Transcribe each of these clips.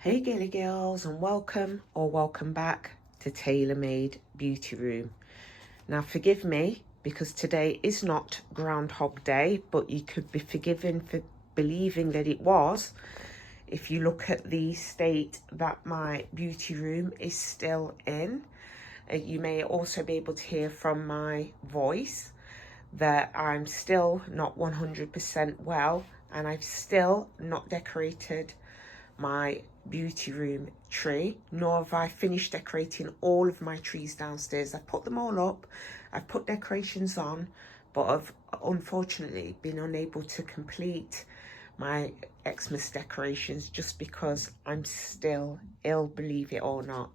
Hey girly girls, and welcome back to Tailor Made Beauty Room. Now forgive me because today is not Groundhog Day, but you could be forgiven for believing that it was if you look at the state that my beauty room is still in. You may also be able to hear from my voice that I'm still not 100% well, and I've still not decorated my beauty room tree, nor have I finished decorating all of my trees downstairs. I've put them all up, I've put decorations on, but I've unfortunately been unable to complete my Xmas decorations just because I'm still ill, believe it or not.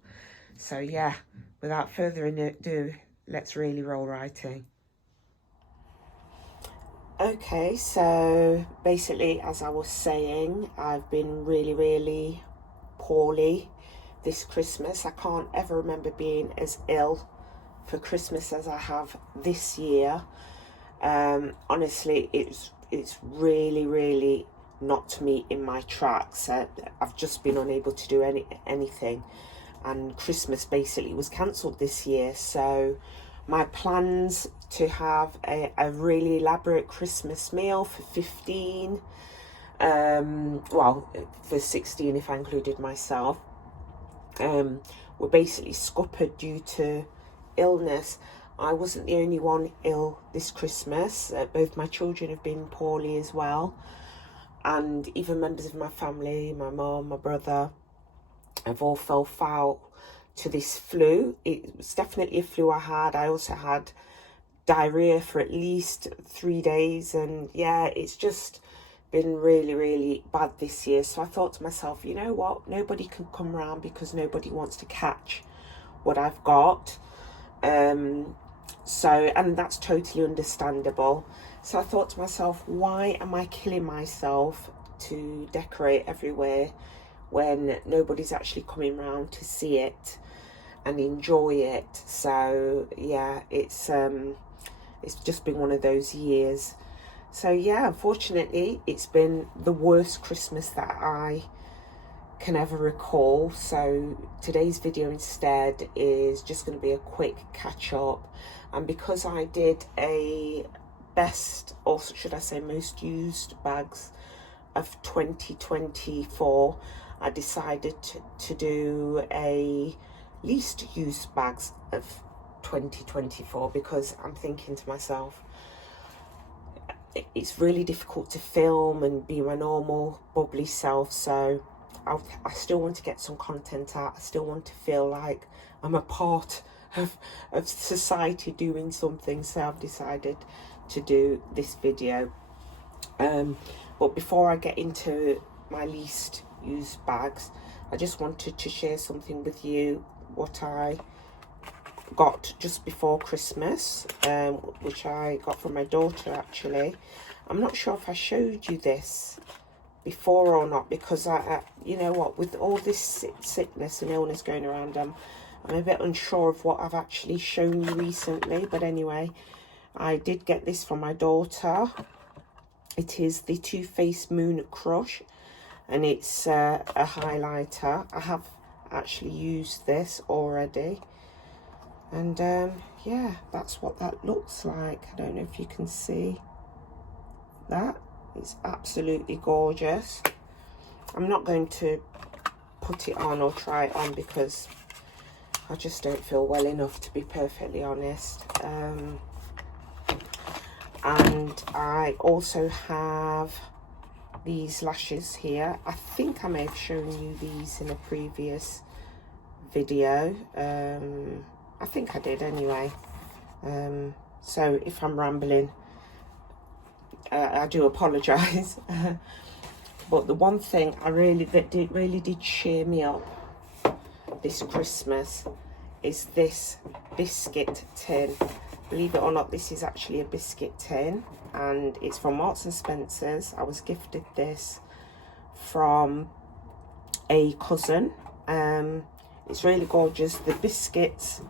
So yeah, without further ado, let's really roll right in. Okay, so basically, as I was saying, I've been really poorly this Christmas. I can't ever remember being as ill for Christmas as I have this year. Honestly, it's really knocked me in my tracks. I've just been unable to do anything, and Christmas basically was cancelled this year. So my plans to have a really elaborate Christmas meal for 15, well, for 16 if I included myself, were basically scuppered due to illness. I wasn't the only one ill this Christmas. Both my children have been poorly as well, and even members of my family, my mum, my brother, have all fell foul to this flu. It was definitely a flu I had. I also had diarrhea for at least 3 days, and yeah, it's just been really bad this year. So I thought to myself, you know what, nobody can come around because nobody wants to catch what I've got. So, and that's totally understandable. So I thought to myself, why am I killing myself to decorate everywhere when nobody's actually coming around to see it and enjoy it? So yeah, it's just been one of those years. So yeah, unfortunately, it's been the worst Christmas that I can ever recall. So today's video instead is just going to be a quick catch up. And because I did a best, or should I say most used bags of 2024, I decided to do a least used bags of 2024, because I'm thinking to myself, it's really difficult to film and be my normal bubbly self. So I still want to get some content out. I still want to feel like I'm a part of society doing something. So I've decided to do this video. But before I get into my least used bags, I just wanted to share something with you, what I got just before Christmas, which I got from my daughter actually. I'm not sure if I showed you this before or not, because I you know what, with all this sickness and illness going around, I'm a bit unsure of what I've actually shown you recently. But anyway, I did get this from my daughter. It is the Too Faced Moon Crush, and it's a highlighter. I have actually used this already, and yeah, that's what that looks like. I don't know if you can see that. It's absolutely gorgeous. I'm not going to put it on or try it on because I just don't feel well enough, to be perfectly honest. And I also have these lashes here. I think I may have shown you these in a previous video. I think I did anyway. So if I'm rambling, I do apologise. But the one thing that really did cheer me up this Christmas is this biscuit tin. Believe it or not, this is actually a biscuit tin, and it's from Marks and Spencer's. I was gifted this from a cousin. It's really gorgeous. The biscuits,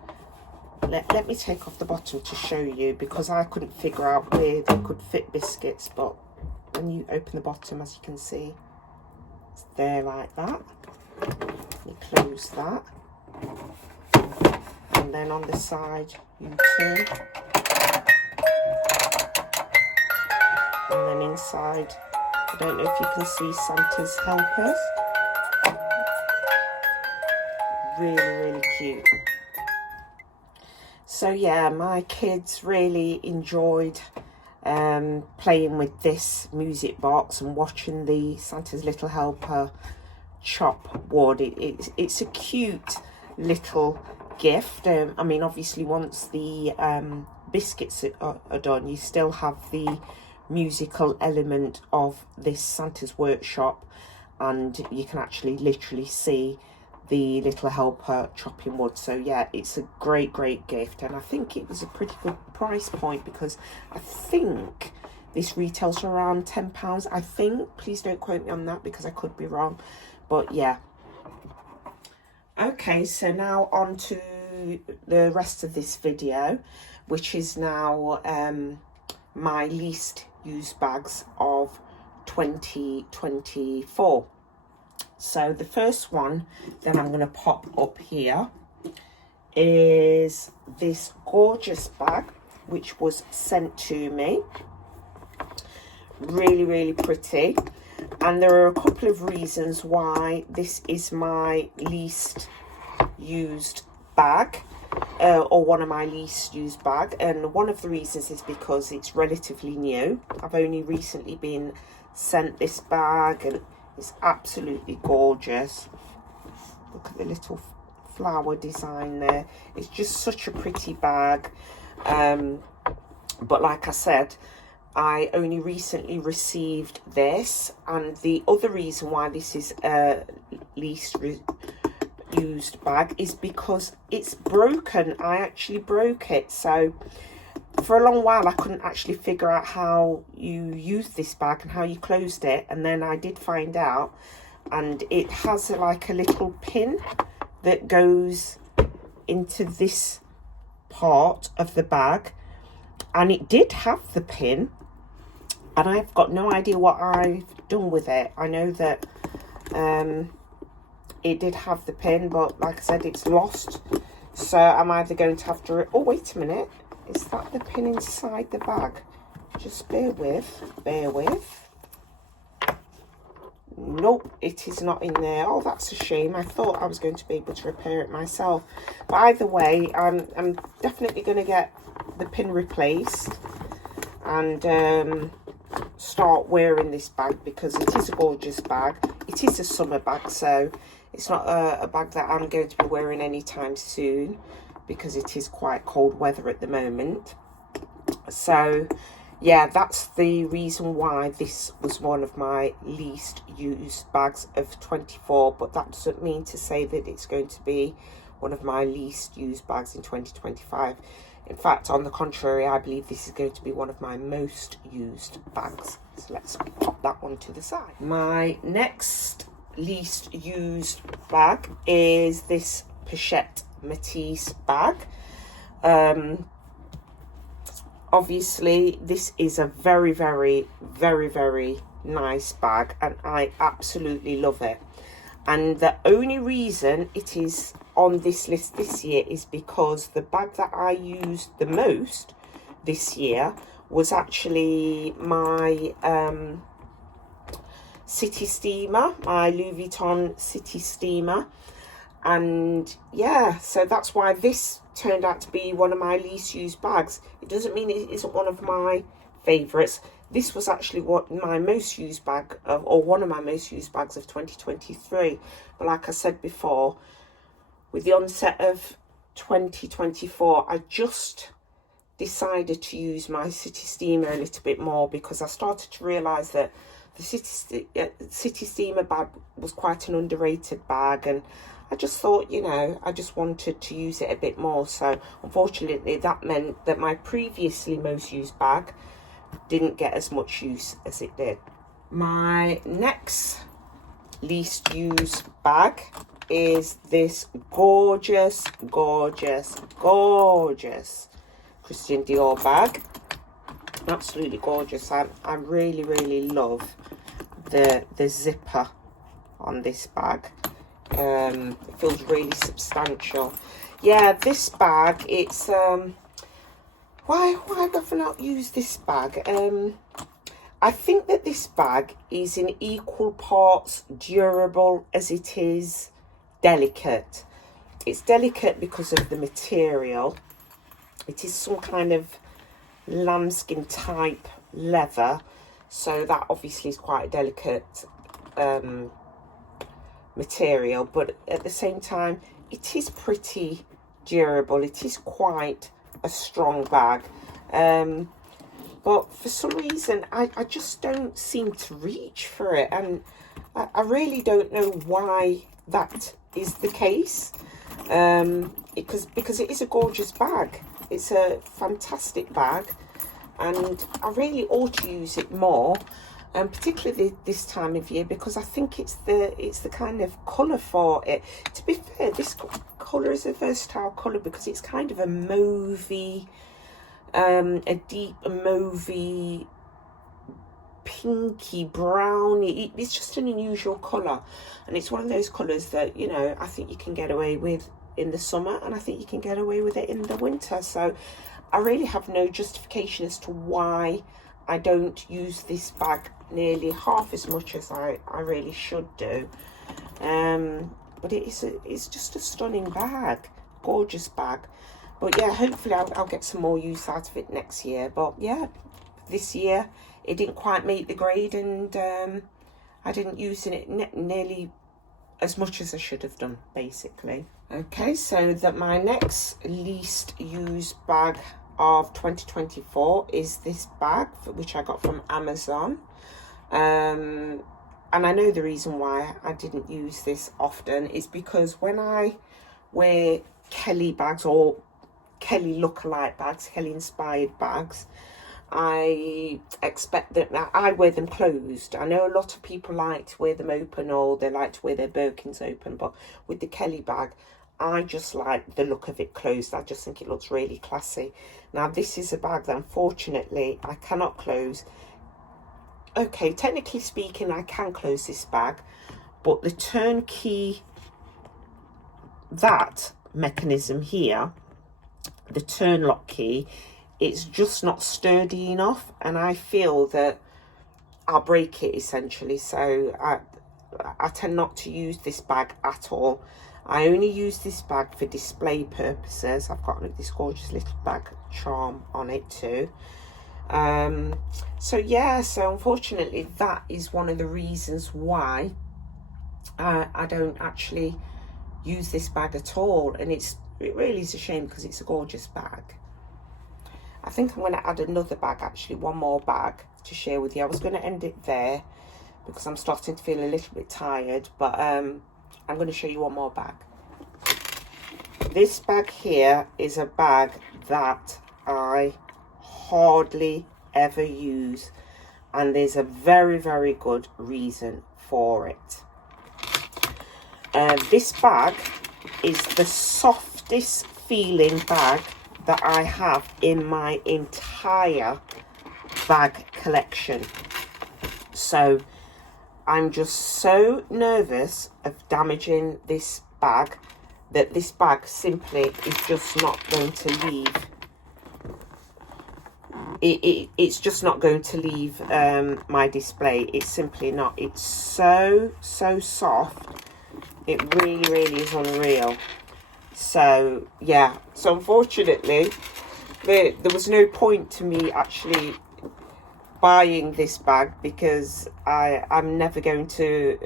let me take off the bottom to show you, because I couldn't figure out where they could fit biscuits, but when you open the bottom, as you can see, it's there like that. You close that, and then on the side you turn, and then inside, I don't know if you can see Santa's helpers. Really, really cute. So yeah, my kids really enjoyed playing with this music box and watching the Santa's Little Helper chop wood. It's a cute little gift. I mean, obviously once the biscuits are done, you still have the musical element of this Santa's workshop, and you can actually literally see the little helper chopping wood. So yeah, it's a great gift, and I think it was a pretty good price point, because I think this retails for around £10, I think. Please don't quote me on that because I could be wrong, but yeah. Okay, so now on to the rest of this video, which is now my least used bags of 2024. So the first one that I'm going to pop up here is this gorgeous bag, which was sent to me. Really pretty. And there are a couple of reasons why this is my least used bag, or one of my least used bag. And one of the reasons is because it's relatively new. I've only recently been sent this bag, and it's absolutely gorgeous. Look at the little flower design there. It's just such a pretty bag. But like I said, I only recently received this, and the other reason why this is a least used bag is because it's broken. I actually broke it, so for a long while I couldn't actually figure out how you use this bag and how you closed it, and then I did find out, and it has like a little pin that goes into this part of the bag, and it did have the pin, and I've got no idea what I've done with it. I know that it did have the pin, but like I said, it's lost, so I'm either going to have to... Oh, wait a minute. Is that the pin inside the bag? Just bear with. Nope, it is not in there. Oh, that's a shame. I thought I was going to be able to repair it myself. But either way, I'm definitely going to get the pin replaced and start wearing this bag, because it is a gorgeous bag. It is a summer bag, so it's not a bag that I'm going to be wearing anytime soon, because it is quite cold weather at the moment. So yeah, that's the reason why this was one of my least used bags of 24, but that doesn't mean to say that it's going to be one of my least used bags in 2025. In fact, on the contrary, I believe this is going to be one of my most used bags. So let's pop that one to the side. My next least used bag is this Pochette Matisse bag. Obviously this is a very nice bag, and I absolutely love it, and the only reason it is on this list this year is because the bag that I used the most this year was actually my City Steamer, my Louis Vuitton City Steamer. And yeah, so that's why this turned out to be one of my least used bags. It doesn't mean it isn't one of my favorites. This was actually what my most used bag of, or one of my most used bags of 2023. But like I said before, with the onset of 2024, I just decided to use my City Steamer a little bit more, because I started to realise that the City Steamer bag was quite an underrated bag, and I just thought, you know, I just wanted to use it a bit more. So unfortunately that meant that my previously most used bag didn't get as much use as it did. My next least used bag is this gorgeous Christian Dior bag. Absolutely gorgeous. I really love the zipper on this bag. It feels really substantial. Yeah, this bag, it's why have I not used this bag? I think that this bag is in equal parts durable as it is delicate. It's delicate because of the material. It is some kind of lambskin type leather, so that obviously is quite a delicate material, but at the same time it is pretty durable. It is quite a strong bag, but for some reason I just don't seem to reach for it, and I really don't know why that is the case, because it is a gorgeous bag. It's a fantastic bag, and I really ought to use it more, and particularly this time of year, because I think it's the kind of colour for it. To be fair, this colour is a versatile colour because it's kind of a mauvey, a deep mauvey, pinky brown. It's just an unusual colour, and it's one of those colours that, you know, I think you can get away with in the summer, and I think you can get away with it in the winter. So I really have no justification as to why I don't use this bag nearly half as much as I really should do. But it's just a stunning bag, gorgeous bag. But yeah, hopefully I'll get some more use out of it next year. But yeah, this year it didn't quite make the grade, and I didn't use it nearly as much as I should have done, basically. Okay, so that my next least used bag of 2024 is this bag, which I got from Amazon, and I know the reason why I didn't use this often is because when I wear Kelly bags or Kelly lookalike bags, Kelly inspired bags, I expect that I wear them closed. I know a lot of people like to wear them open, or they like to wear their Birkins open, but with the Kelly bag, I just like the look of it closed. I just think it looks really classy. Now, this is a bag that unfortunately I cannot close. Okay, technically speaking, I can close this bag, but the turnkey, that mechanism here, the turn lock key, it's just not sturdy enough, and I feel that I'll break it essentially. So I tend not to use this bag at all. I only use this bag for display purposes. I've got this gorgeous little bag charm on it too. So yeah, so unfortunately that is one of the reasons why I don't actually use this bag at all, and it really is a shame because it's a gorgeous bag. I think I'm going to add another bag, actually, one more bag to share with you. I was going to end it there because I'm starting to feel a little bit tired, but I'm going to show you one more bag. This bag here is a bag that I hardly ever use, and there's a very, very good reason for it. This bag is the softest feeling bag that I have in my entire bag collection. So I'm just so nervous of damaging this bag that this bag simply is just not going to leave. It's just not going to leave my display. It's simply not. It's so soft. It really, really is unreal. So yeah, so unfortunately there was no point to me actually buying this bag, because I'm never going to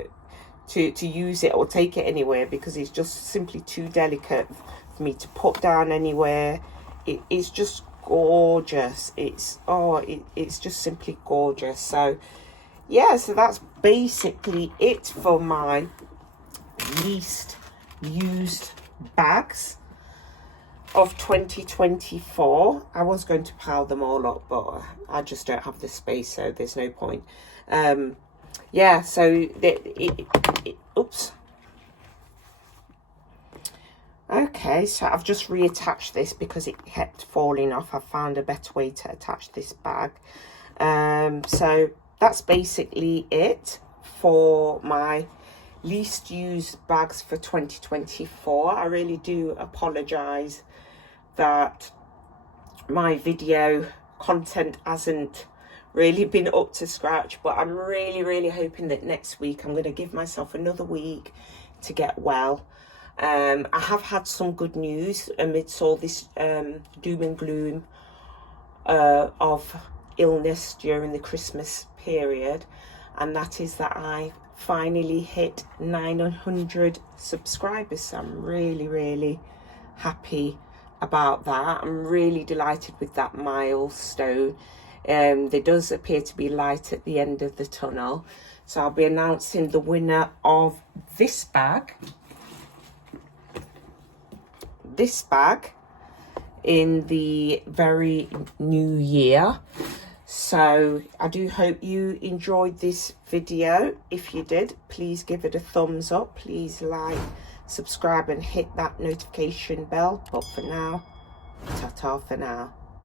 use it or take it anywhere, because it's just simply too delicate for me to put down anywhere. It's just gorgeous. It's just simply gorgeous. So yeah, so that's basically it for my least used bags of 2024. I was going to pile them all up, but I just don't have the space, so there's no point. Yeah, so oops. Okay, so I've just reattached this because it kept falling off. I found a better way to attach this bag. So that's basically it for my least used bags for 2024. I really do apologise that my video content hasn't really been up to scratch, but I'm really hoping that next week I'm going to give myself another week to get well. I have had some good news amidst all this doom and gloom of illness during the Christmas period, and that is that I finally hit 900 subscribers. So I'm really happy about that. I'm really delighted with that milestone. There does appear to be light at the end of the tunnel, so I'll be announcing the winner of this bag in the very new year. So I do hope you enjoyed this video. If you did, please give it a thumbs up, please like, subscribe and hit that notification bell. But for now, ta-ta for now.